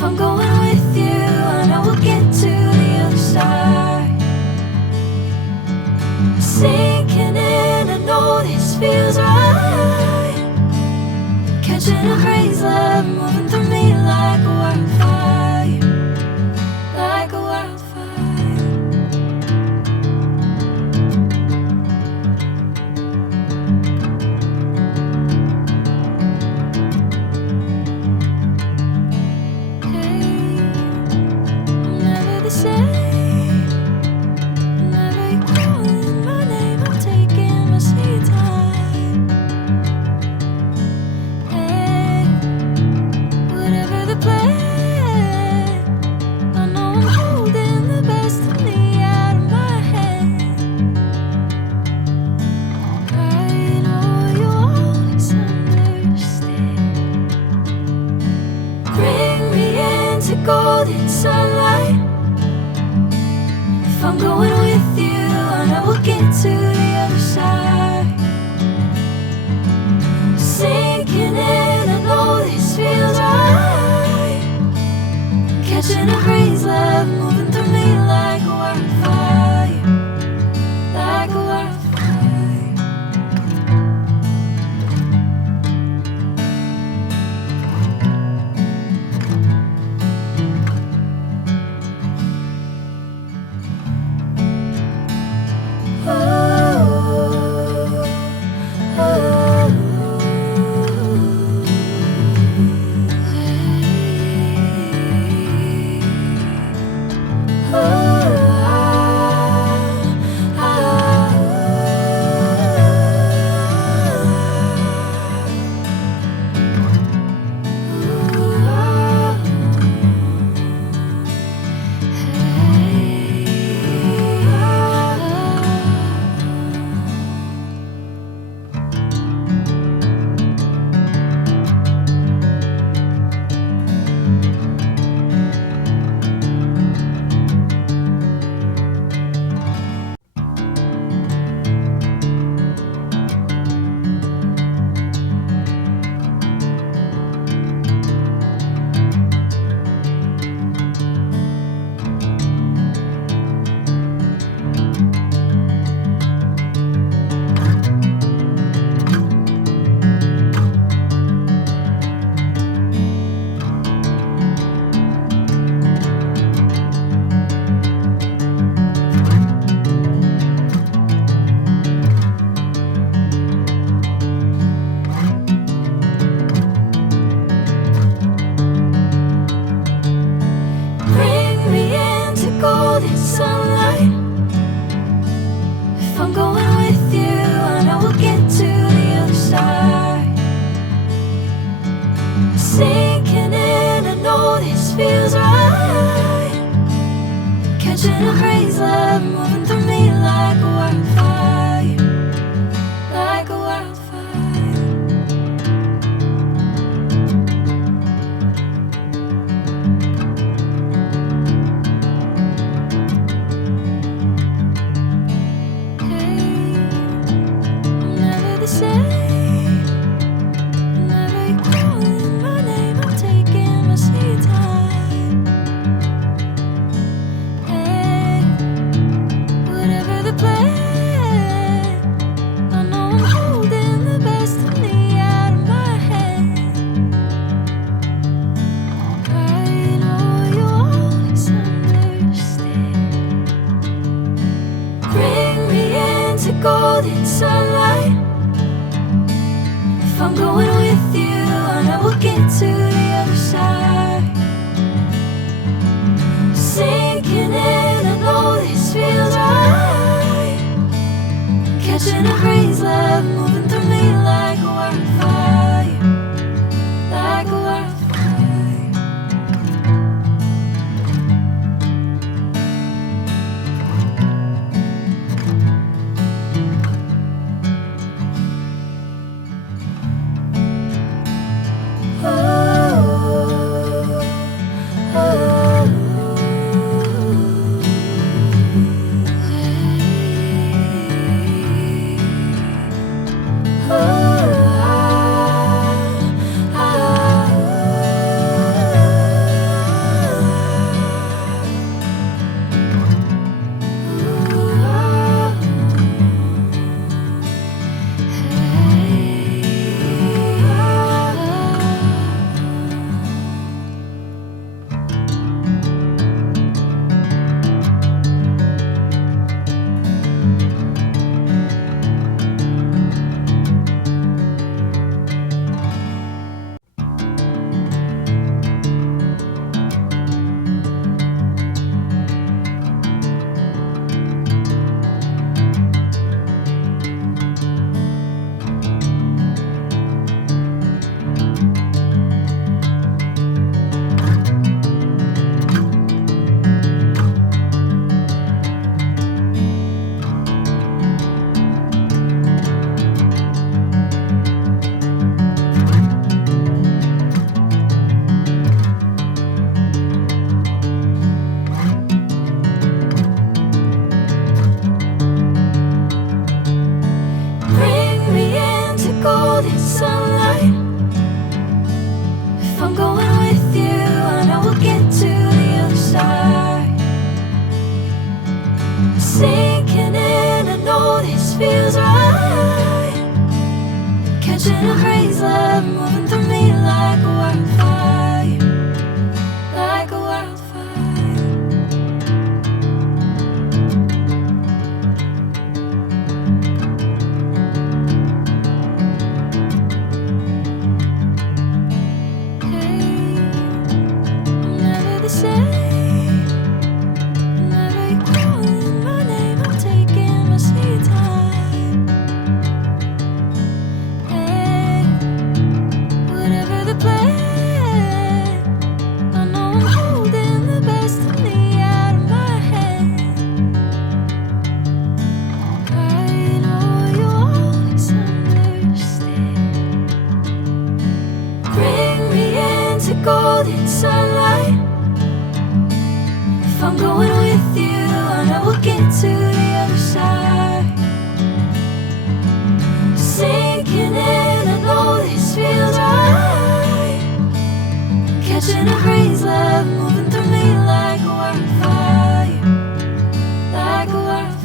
If I'm going with you, I know we'll get to the other side. Sinking in, I know this feels right. Catching a crazy love, moving through me like a wildfire, like a wildfire. Hey, I'm never the same. Whenever you're calling my name, I'm taking my sweet time. Hey, whatever the plan, I know I'm holding the best of me out of my hand. I know you'll always understand. Bring me into golden sunlight. If I'm going with you, I know we'll get to the other side. Sinking in, I know this feels right. Catching a crazy love, moving through me like a wildfire, like a wildfire. Bring me into golden sunlight. If I'm going with you, I know we'll get to the other side. Sinking in, I know this feels right. Catching a crazy love, moving through me like a wildfire, like a wildfire. Hey, I'm never the same. Whenever you're calling my name, I'm taking my sweet time. Hey, sunlight. If I'm going with you, I know we'll get to the other side. Sinking in, I know this feels right. Catching a breeze, love moving through me like a wildfire, like a wildfire.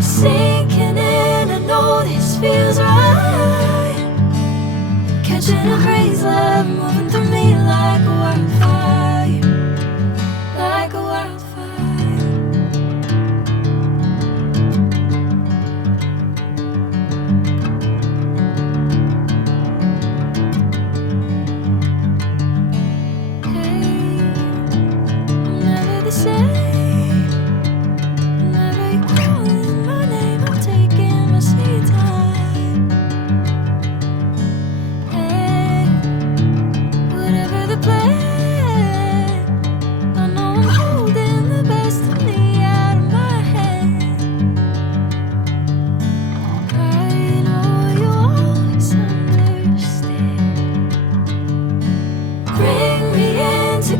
Sinking in, I know this feels right. Catching a breeze, love moving through me like a wildfire, like a wildfire. Hey, I'm never the same.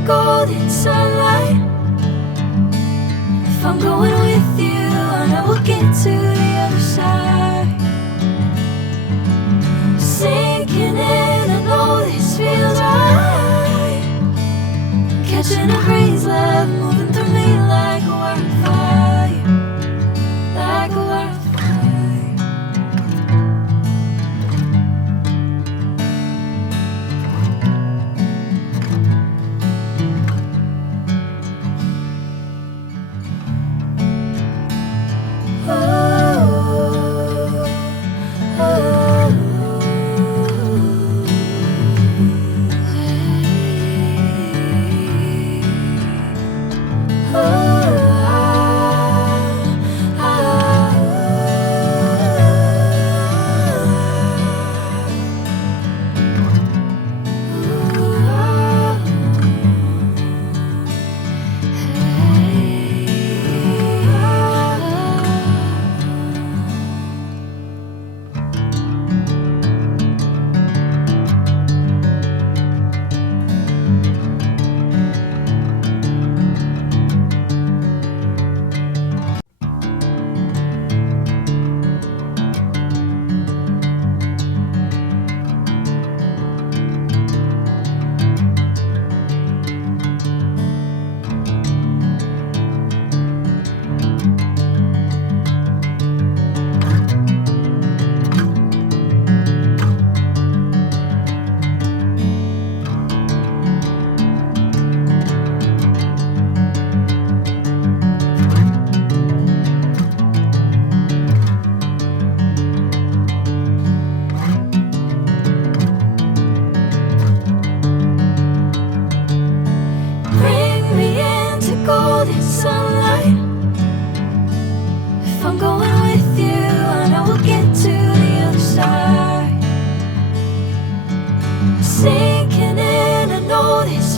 Golden sunlight. If I'm going with you, I know we'll get to the other side. Sinking in, I know this feels right. Catching a breeze, love moving through me like a wildfire, like a wildfire.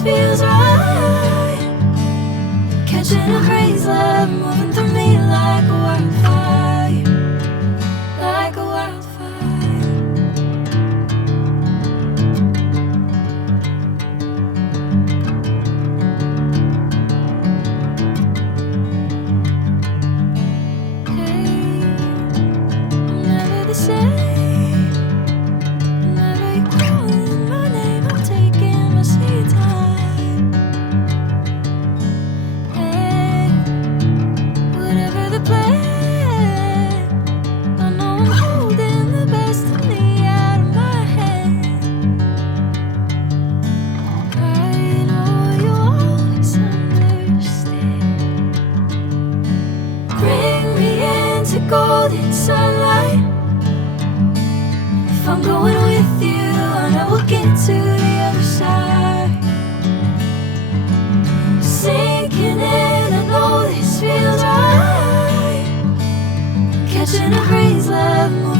feels right. Catching a crazy love moving through me like a wildfire, like a wildfire. Hey, I'm never the same. Whenever you're calling my name, I'm taking my sweet time. Hey, whatever the plan, I know I'm holding the best of me out of my hand. I know you always understand. Bring me into golden sunlight. If I'm going with you, I know we'll get to the other side. Sinking in, I know this feels right. Catching a crazy love.